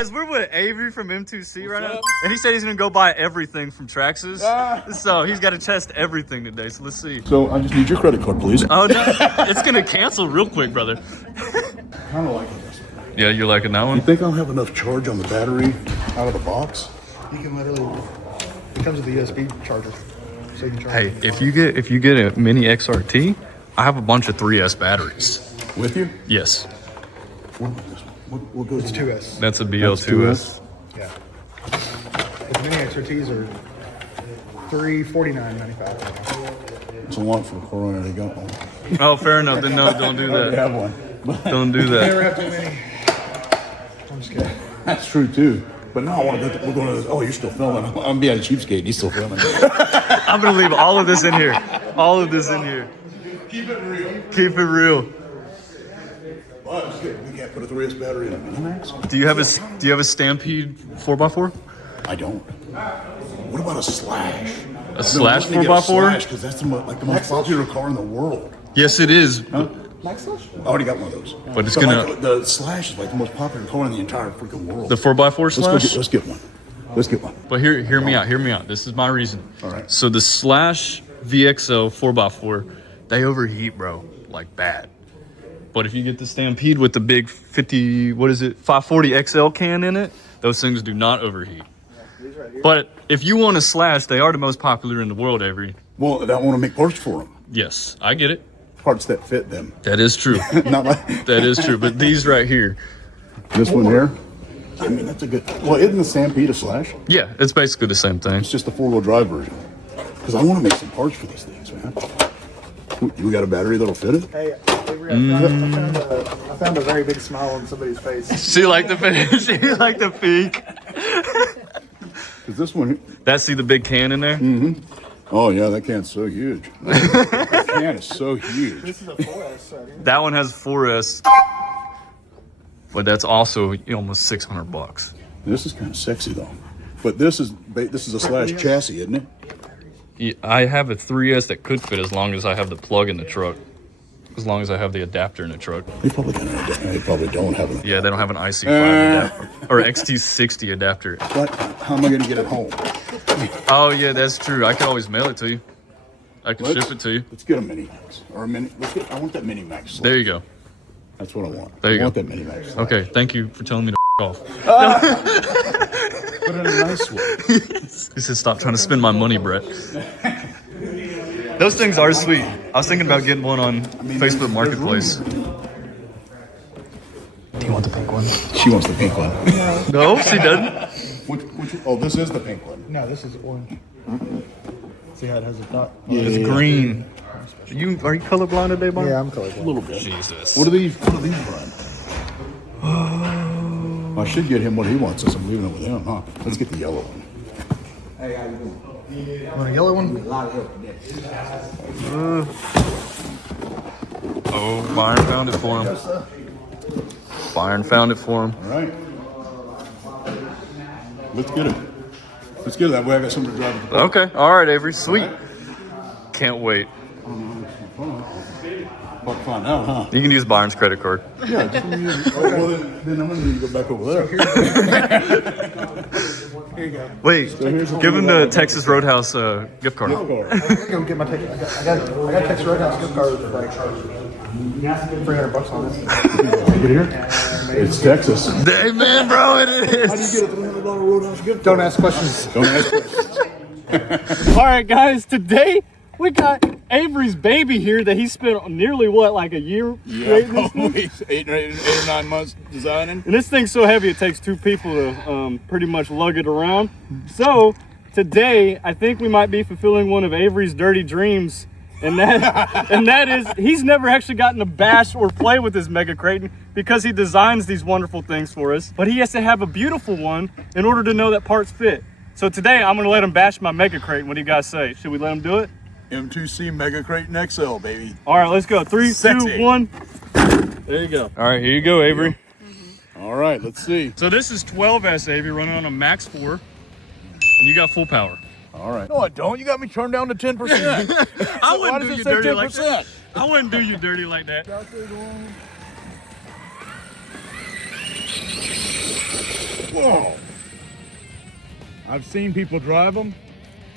Guys, we're with Avery from M2C right now. And he said he's going to go buy everything from Traxxas. So he's got to test everything today. So let's see. So I just need your credit card, please. Oh, no. It's going to cancel real quick, brother. Kind of like this. Yeah, you're liking that one? You think I'll have enough charge on the battery out of the box? You can literally, it comes with a USB charger. So you can charge Hey, if you get a mini XRT, I have a bunch of 3S batteries. With you? Yes. What goes It's 2S. That's a BL2S. Yeah. The mini XRTs are $349.95. It's a lot for a Corona. They got one. Oh, fair enough. Then no, don't do I that. have one. Don't do Never that. have too many. I'm just kidding. That's true too. But now I want to go. We're going to. Oh, you're still filming. I'm being a cheapskate. He's still filming. I'm going to leave all of this in here. All of this in here. Keep it real. Keep it real. But we can't put a 3S battery in a Minimax. Do you have a Stampede 4x4? I don't. What about a Slash? A Slash 4x4? Because that's the most popular car in the world. Yes, it is. Huh? I already got one of those. But it's But gonna the Slash is like the most popular car in the entire freaking world. the 4x4 Slash. Let's get one. Let's get one. But hear me out. Hear me out. This is my reason. All right. So the Slash VXO 4x4, they overheat, bro, like bad. But if you get the Stampede with the big 540 XL can in it, those things do not overheat. But if you want a Slash, they are the most popular in the world, Avery. Well, I want to make parts for them. Yes, I get it. Parts that fit them. That is true. Not like That is true. But these right here, this one here. I mean, that's a good. Well, isn't the Stampede a Slash? yeah, it's basically the same thing. It's just the 4-wheel drive version. Because I want to make some parts for these things, man. You got a battery that'll fit it? Hey, Avery, I found a very big smile on somebody's face. She like the she like the peak. Because this one. See the big can in there? Mm-hmm. Oh yeah, that can's so huge. That can is so huge. This is a 4S. That one has 4S, but that's also almost $600. This is kind of sexy though. But this is a Slash chassis, isn't it? Yeah, I have a 3S that could fit as long as I have the plug in the truck. As long as I have the adapter in the truck. They probably don't have it. Yeah, they don't have an IC5 adapter or XT60 adapter. But how am I going to get it home? Oh yeah, that's true. I could always mail it to you. I could ship it to you. Let's get a Mini Max or a Mini. I want that Mini Max. There you go. That's what I want. There you I want go. that Mini Max. Okay, thank you for telling me to off. But in a nice way. He said, "Stop trying to spend my money, Brett." Those things are sweet. I was thinking about getting one on Facebook Marketplace. Do you want the pink one? She wants the pink one. No, she doesn't. Oh, this is the pink one. No, this is orange. See how it has a dot? Yeah, It's green. Are you colorblind today, Mark? Yeah, I'm colorblind. A little bit. Jesus. What do these run? I should get him what he wants since I'm leaving it with him, huh? Let's get the yellow one. You want a yellow one? Oh, Byron found it for him. Byron found it for him. All right. Let's get it. Let's get it. That way I got something to drive at the park. Okay. All right, Avery. Sweet. Can't wait. Fuck, find out, huh? You can use Byron's credit card. Yeah. Just well, then I'm going to need to go back over there. Here you go. Wait, give him the Texas Roadhouse gift card. I'm gonna get my Texas. I got Texas Roadhouse gift card for like $300 on it. Get here. It's Texas. Hey, man, bro, it How do you is. get a $300 Roadhouse gift Don't card? ask questions. Don't ask questions. All right, guys, today we got Avery's baby here that he spent nearly, like a year creating this thing? Probably 8 or 9 months designing. And this thing's so heavy it takes 2 people to pretty much lug it around. So today, I think we might be fulfilling one of Avery's dirty dreams. And that is, he's never actually gotten to bash or play with his Mega Kraton because he designs these wonderful things for us. But he has to have a beautiful one in order to know that parts fit. So today, I'm gonna let him bash my Mega Kraton. What do you guys say? Should we let him do it? M2C Mega Kraton XL, baby. All right, let's go. 3, Sexy. 2, 1. There you go. All right, here you go, Avery. All right, let's see. So this is 12S, Avery, running on a Max 4. And you got full power. All right. No, I don't. You got me turned down to 10%. I wouldn't do you dirty like that. I wouldn't do you dirty like that. Whoa! I've seen people drive them,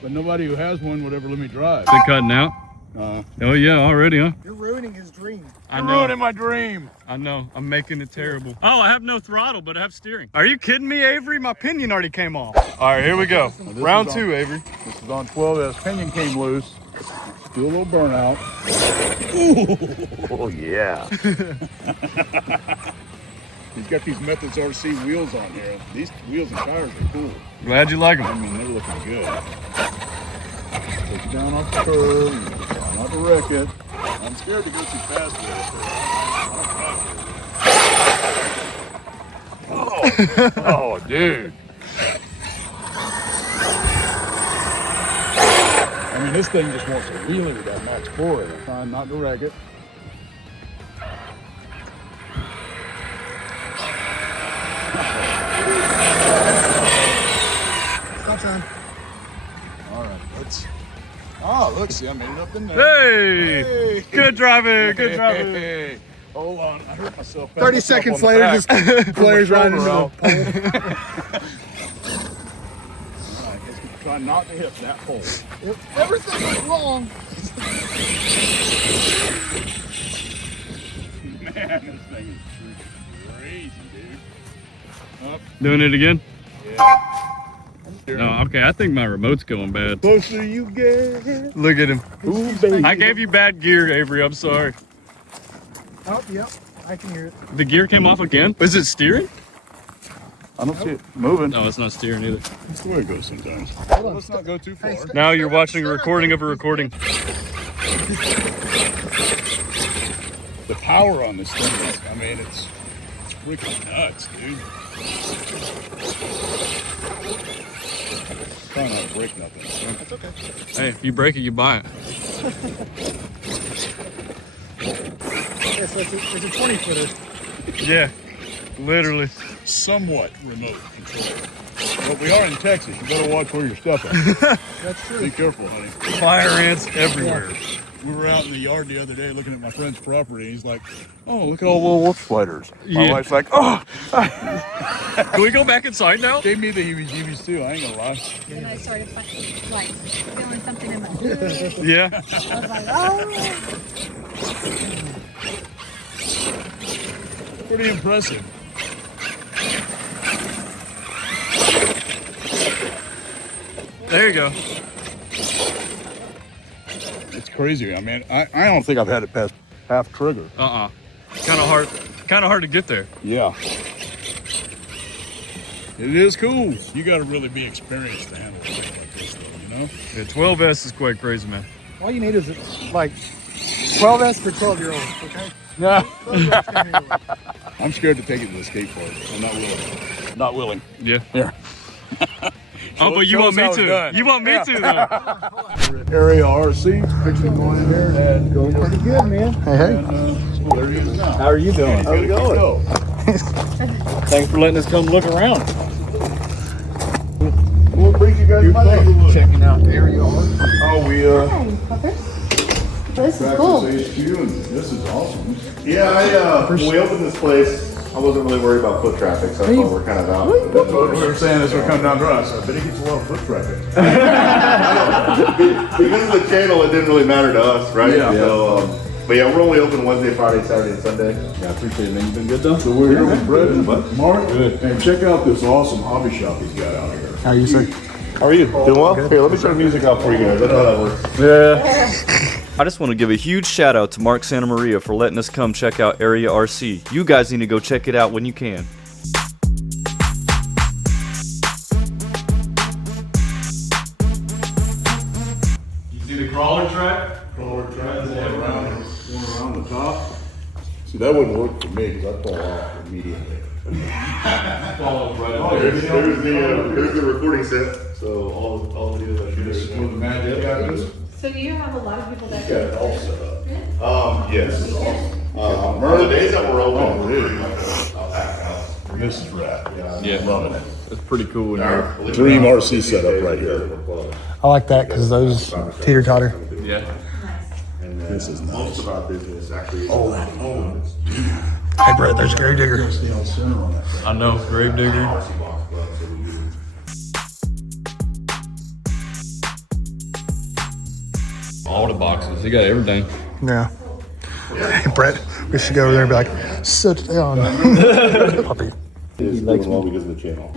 but nobody who has one would ever let me drive. They cutting out? Oh yeah, already, huh? You're ruining his dream. I'm ruining my dream. I know. I'm making it terrible. Oh, I have no throttle, but I have steering. Are you kidding me, Avery? My pinion already came off. All right, here we go. Round 2, Avery. This is on 12S. Pinion came loose. Do a little burnout. Oh, yeah. He's got these Methods RC wheels on here. These wheels and tires are cool. Glad you like I them. mean, they're looking good. Take it down off the curb. Try not to wreck it. I'm scared to go too fast with it. Oh, dude. I mean, this thing just wants to wheelie with that Max 4. I'm trying not to wreck it. Stop sign. All right, let's. Oh, look, see, I made it up in there. Hey! Hey. Good driving, good driving. Hey. Hold on, I hurt myself. 30 seconds later, just Blair's right into the pole. Alright, let's try not to hit that pole. Everything went wrong. Man, this thing is crazy, dude. Up. Doing it again? Yeah. No, okay, I think my remote's going bad. Closer you get. Look at him. Ooh, baby. I gave you bad gear, Avery. I'm sorry. Oh, yep. I can hear it. The gear came off again? Is it steering? I don't see it moving. No, it's not steering either. That's the way it goes sometimes. Hold on. Let's not go too far. Hey, Now you're watching a recording of a recording. The power on this thing is, I mean, it's freaking nuts, dude. Trying not to break nothing. That's okay. Hey, if you break it, you buy it. Yeah, so it's a 20-footer. Yeah, literally. Somewhat remote control. But we are in Texas. You better watch where you're stepping. That's true. Be careful, honey. Fire ants everywhere. We were out in the yard the other day looking at my friend's property. He's like, "Oh, look at all the little wolf spiders." My Yeah. wife's like, "Oh." Can we go back inside now? Gave me the heebie-jeebies too. I ain't gonna lie. Then I started feeling something in my Yeah. I was like, oh. Pretty impressive. There you go. It's crazy. I mean, I don't think I've had it past half trigger. Kind of hard to get there. Yeah. It is cool. You got to really be experienced to handle something like this, though, you know? Yeah, 12S is quite crazy, man. All you need is like 12S for 12-year-olds, okay? Yeah. 12-year-olds can handle it. I'm scared to take it to the skate park. I'm not willing. Not willing. Yeah. Here. Oh, but you Show want us me how it's to. done. You want me to, though. Area RC. Fixing to go in there and go Pretty good, man. Hey, And so there he is now. How are you doing? How's it going? Thanks for letting us come look around. What brings you guys by there? checking out the area. Oh, we This is Traxxas cool. HQ, and this is awesome. Yeah, when we opened this place, I wasn't really worried about foot traffic, so I thought we're kind of out. That's what we were saying as we come down to us. I bet he gets a lot of foot traffic. Because of the channel, it didn't really matter to us, right? Yeah. So, but yeah, we're only open Wednesday, Friday, Saturday, and Sunday. Yeah, I appreciate it, man. You've been good though? So we're here with Brett and Mark. Good. And check out this awesome hobby shop he's got out here. How are you, sir? How are you? Doing well? Here, let me turn the music off for you guys. I know how that works. I just want to give a huge shout out to Mark Santa Maria for letting us come check out Area RC. You guys need to go check it out when you can. You see the crawler track? Going around the top. See, that wouldn't work for me because I'd fall off immediately. Follow right Oh, up there. Here's the recording set. So all the videos I shoot This is where the magic happens. So you have a lot of people that Got it all set up. Yes. Remember the days that were open? Oh, really? I'll pack out. This is rad. Yeah. Loving it. It's pretty cool in here. Dream RC setup right here. I like that because those teeter-totter. Yeah. This is nice. Most of our business actually. Hey, Brett, there's Gary Digger. Stay on center on that. I know, Gravedigger. All the boxes. He got everything. Yeah. Hey, Brett, we should go over there and be like, sit down. Puppy. It's doing well because of the channel.